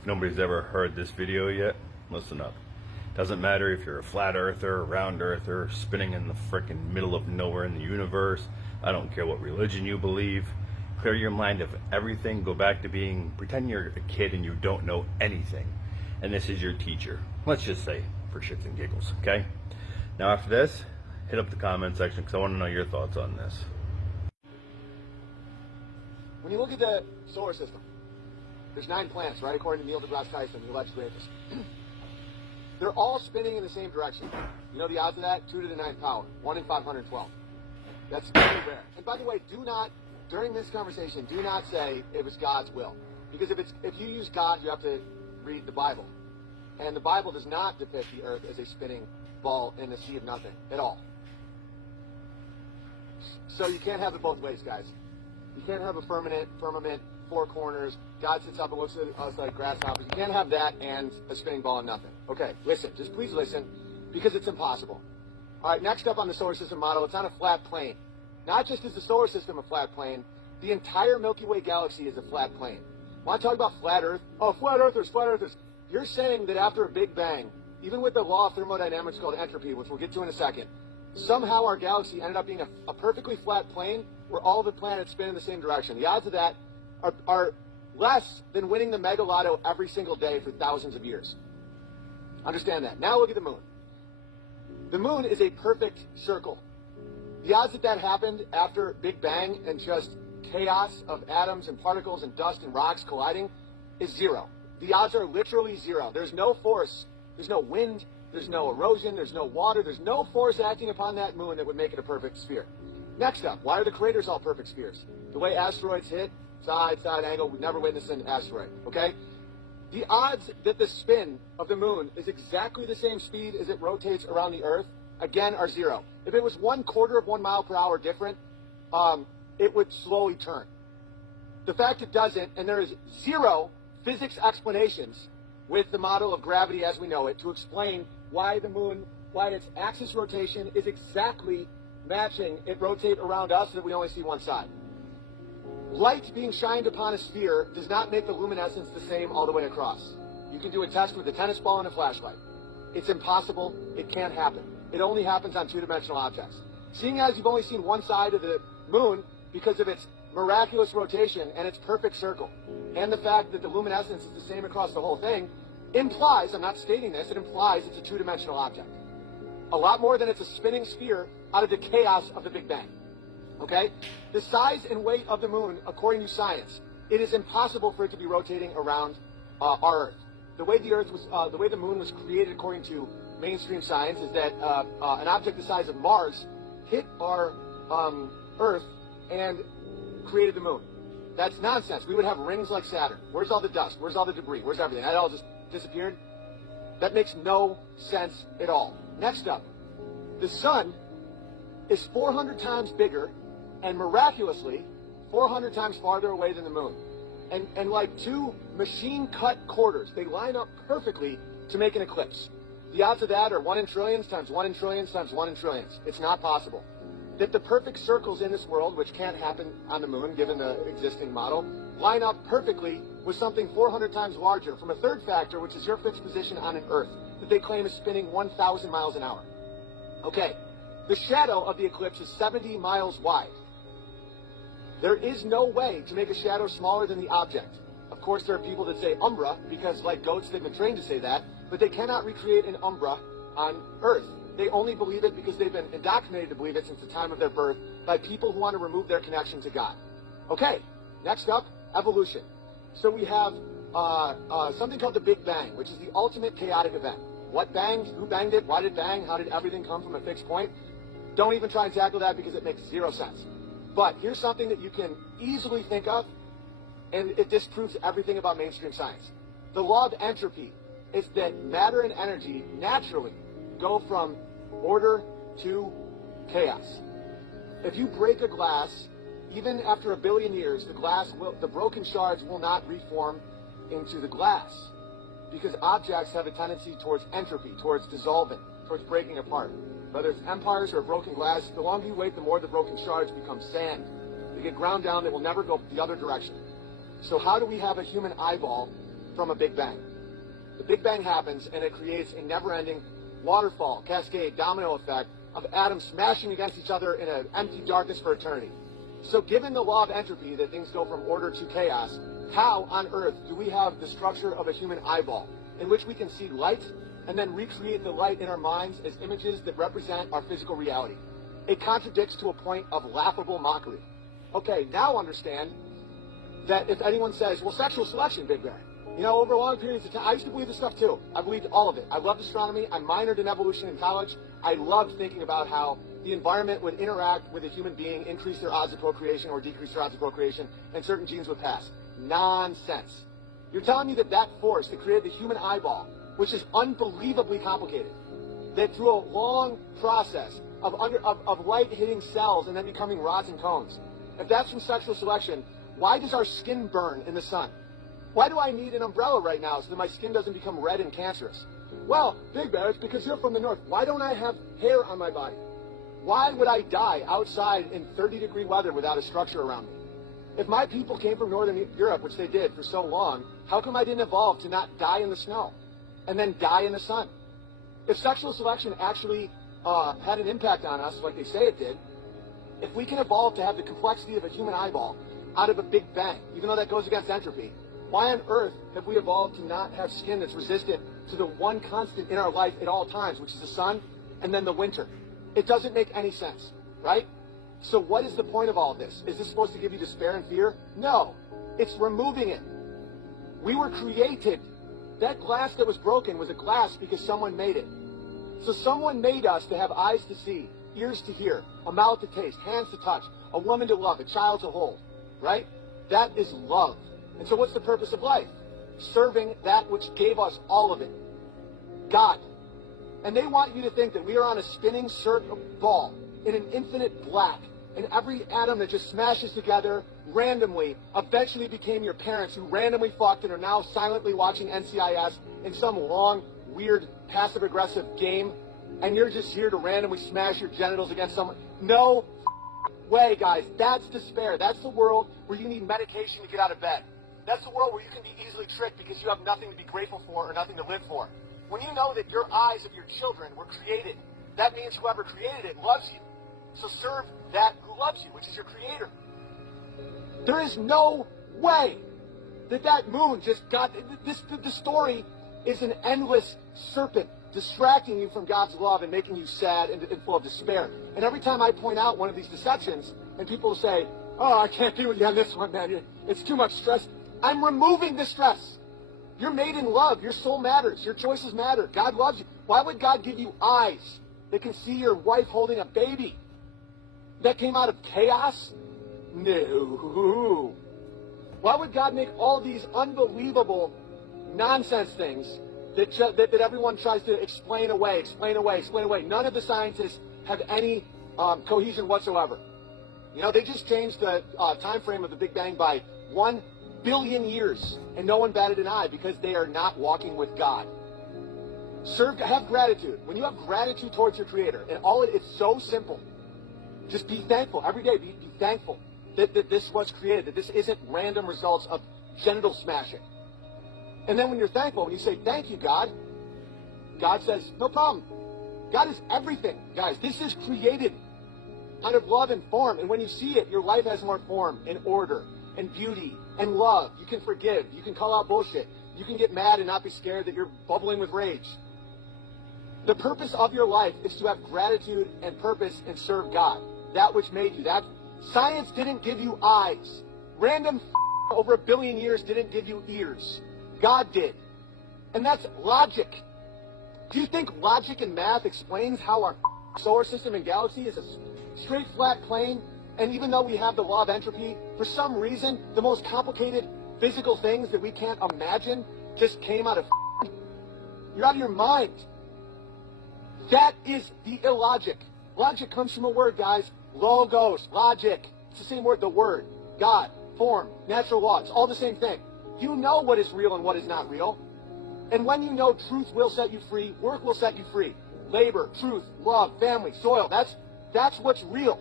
If nobody's ever heard this video yet, listen up. Doesn't matter if you're a flat earther, a round earther, spinning in the frickin' middle of nowhere in the universe. I don't care what religion you believe. Clear your mind of everything. Go back to pretend you're a kid and you don't know anything. And this is your teacher. Let's just say for shits and giggles, okay? Now after this, hit up the comment section because I want to know your thoughts on this. When you look at the solar system, there's 9 planets, right? According to Neil deGrasse Tyson, the alleged greatest. They're all spinning in the same direction. You know the odds of that? 2 to the 9th power. 1 in 512. That's very rare. And by the way, during this conversation, do not say it was God's will. Because if you use God, you have to read the Bible. And the Bible does not depict the earth as a spinning ball in the sea of nothing at all. So you can't have it both ways, guys. You can't have a firmament, 4 corners, God sits up and looks at us like grasshoppers. You can't have that and a spinning ball and nothing. Okay, listen, just please listen, because it's impossible. All right, next up on the solar system model, it's on a flat plane. Not just is the solar system a flat plane, the entire Milky Way galaxy is a flat plane. Want to talk about flat Earth? Oh, flat earthers, flat earthers. You're saying that after a Big Bang, even with the law of thermodynamics called entropy, which we'll get to in a second, somehow our galaxy ended up being a perfectly flat plane where all the planets spin in the same direction. The odds of that are less than winning the mega lotto every single day for thousands of years. Understand that. Now look at the moon. The moon is a perfect circle. The odds that happened after Big Bang and just chaos of atoms and particles and dust and rocks colliding is 0. The odds are literally 0. There's no force, there's no wind, there's no erosion, there's no water, there's no force acting upon that moon that would make it a perfect sphere. Next up, why are the craters all perfect spheres? The way asteroids hit, side angle, we've never witnessed an asteroid, okay? The odds that the spin of the moon is exactly the same speed as it rotates around the Earth, again, are 0. If it was 1/4 of 1 mile per hour different, it would slowly turn. The fact it doesn't, and there is 0 physics explanations with the model of gravity as we know it to explain why the moon, why its axis rotation is exactly matching it rotate around us so that we only see one side. Light being shined upon a sphere does not make the luminescence the same all the way across. You can do a test with a tennis ball and a flashlight. It's impossible. It can't happen. It only happens on 2-dimensional objects. Seeing as you've only seen one side of the moon because of its miraculous rotation and its perfect circle, and the fact that the luminescence is the same across the whole thing, implies, I'm not stating this, it implies it's a 2-dimensional object. A lot more than it's a spinning sphere out of the chaos of the Big Bang. Okay? The size and weight of the moon, according to science, it is impossible for it to be rotating around our Earth. The way the moon was created, according to mainstream science, is that an object the size of Mars hit our Earth and created the moon. That's nonsense. We would have rings like Saturn. Where's all the dust? Where's all the debris? Where's everything? That all just disappeared? That makes no sense at all. Next up, the sun is 400 times bigger and miraculously 400 times farther away than the moon. And like 2 machine-cut quarters, they line up perfectly to make an eclipse. The odds of that are 1 in trillions times 1 in trillions times 1 in trillions. It's not possible. That the perfect circles in this world, which can't happen on the moon given the existing model, line up perfectly with something 400 times larger from a third factor, which is your fixed position on an Earth, that they claim is spinning 1,000 miles an hour. Okay, the shadow of the eclipse is 70 miles wide. There is no way to make a shadow smaller than the object. Of course, there are people that say umbra, because like goats, they've been trained to say that, but they cannot recreate an umbra on Earth. They only believe it because they've been indoctrinated to believe it since the time of their birth by people who want to remove their connection to God. Okay, next up, evolution. So we have something called the Big Bang, which is the ultimate chaotic event. What banged? Who banged it? Why did it bang? How did everything come from a fixed point? Don't even try and tackle that because it makes 0 sense. But here's something that you can easily think of, and it disproves everything about mainstream science. The law of entropy is that matter and energy naturally go from order to chaos. If you break a glass, even after 1 billion years, the broken shards will not reform into the glass, because objects have a tendency towards entropy, towards dissolving, towards breaking apart. Whether it's empires or broken glass, the longer you wait, the more the broken shards become sand. They get ground down, they will never go the other direction. So how do we have a human eyeball from a Big Bang. The Big Bang happens and it creates a never-ending waterfall, cascade, domino effect of atoms smashing against each other in an empty darkness for eternity. So given the law of entropy, that things go from order to chaos, how on earth do we have the structure of a human eyeball in which we can see light and then recreate the light in our minds as images that represent our physical reality? It contradicts to a point of laughable mockery. Okay, now understand that if anyone says, well, sexual selection, Big Bang, you know, over long periods of time, I used to believe this stuff too. I believed all of it. I loved astronomy. I minored in evolution in college. I loved thinking about how the environment would interact with a human being, increase their odds of procreation or decrease their odds of procreation, and certain genes would pass. Nonsense. You're telling me that that force that created the human eyeball, which is unbelievably complicated, that through a long process of light hitting cells and then becoming rods and cones, if that's from sexual selection, why does our skin burn in the sun? Why do I need an umbrella right now so that my skin doesn't become red and cancerous? Well, Big Bear, it's because you're from the north. Why don't I have hair on my body? Why would I die outside in 30-degree weather without a structure around me? If my people came from Northern Europe, which they did for so long, how come I didn't evolve to not die in the snow and then die in the sun? If sexual selection actually had an impact on us, like they say it did, if we can evolve to have the complexity of a human eyeball out of a Big Bang, even though that goes against entropy, why on earth have we evolved to not have skin that's resistant to the one constant in our life at all times, which is the sun and then the winter? It doesn't make any sense, right? So what is the point of all this? Is this supposed to give you despair and fear? No, it's removing it. We were created. That glass that was broken was a glass because someone made it. So someone made us to have eyes to see, ears to hear, a mouth to taste, hands to touch, a woman to love, a child to hold, right? That is love. And so what's the purpose of life? Serving that which gave us all of it, God. And they want you to think that we are on a spinning circle ball in an infinite black, and every atom that just smashes together randomly eventually became your parents who randomly fucked and are now silently watching NCIS in some long, weird, passive-aggressive game, and you're just here to randomly smash your genitals against someone. No way, guys. That's despair. That's the world where you need medication to get out of bed. That's the world where you can be easily tricked because you have nothing to be grateful for or nothing to live for. When you know that your eyes of your children were created, that means whoever created it loves you. So serve that who loves you, which is your creator. There is no way that that moon just got... The story is an endless serpent distracting you from God's love and making you sad and full of despair. And every time I point out one of these deceptions, and people say, oh, I can't deal with you on this one, man. It's too much stress. I'm removing the stress. You're made in love. Your soul matters. Your choices matter. God loves you. Why would God give you eyes that can see your wife holding a baby? That came out of chaos? No. Why would God make all these unbelievable nonsense things that everyone tries to explain away? None of the scientists have any cohesion whatsoever. You know, they just changed the time frame of the Big Bang by 1 billion years, and no one batted an eye because they are not walking with God. Have gratitude. When you have gratitude towards your Creator, and it's so simple. Just be thankful every day. Be thankful that this was created, that this isn't random results of genital smashing. And then when you're thankful, when you say, thank you, God, God says, no problem. God is everything, guys. This is created out of love and form. And when you see it, your life has more form and order and beauty and love. You can forgive. You can call out bullshit. You can get mad and not be scared that you're bubbling with rage. The purpose of your life is to have gratitude and purpose and serve God, that which made you. That science didn't give you eyes. Random over 1 billion years didn't give you ears. God did. And that's logic. Do you think logic and math explains how our solar system and galaxy is a straight, flat plane? And even though we have the law of entropy, for some reason, the most complicated physical things that we can't imagine just came out of... You're out of your mind. That is the illogic. Logic comes from a word, guys. Logos, logic. It's the same word, the word. God, form, natural law. It's all the same thing. You know what is real and what is not real. And when you know truth will set you free, work will set you free. Labor, truth, love, family, soil. That's what's real.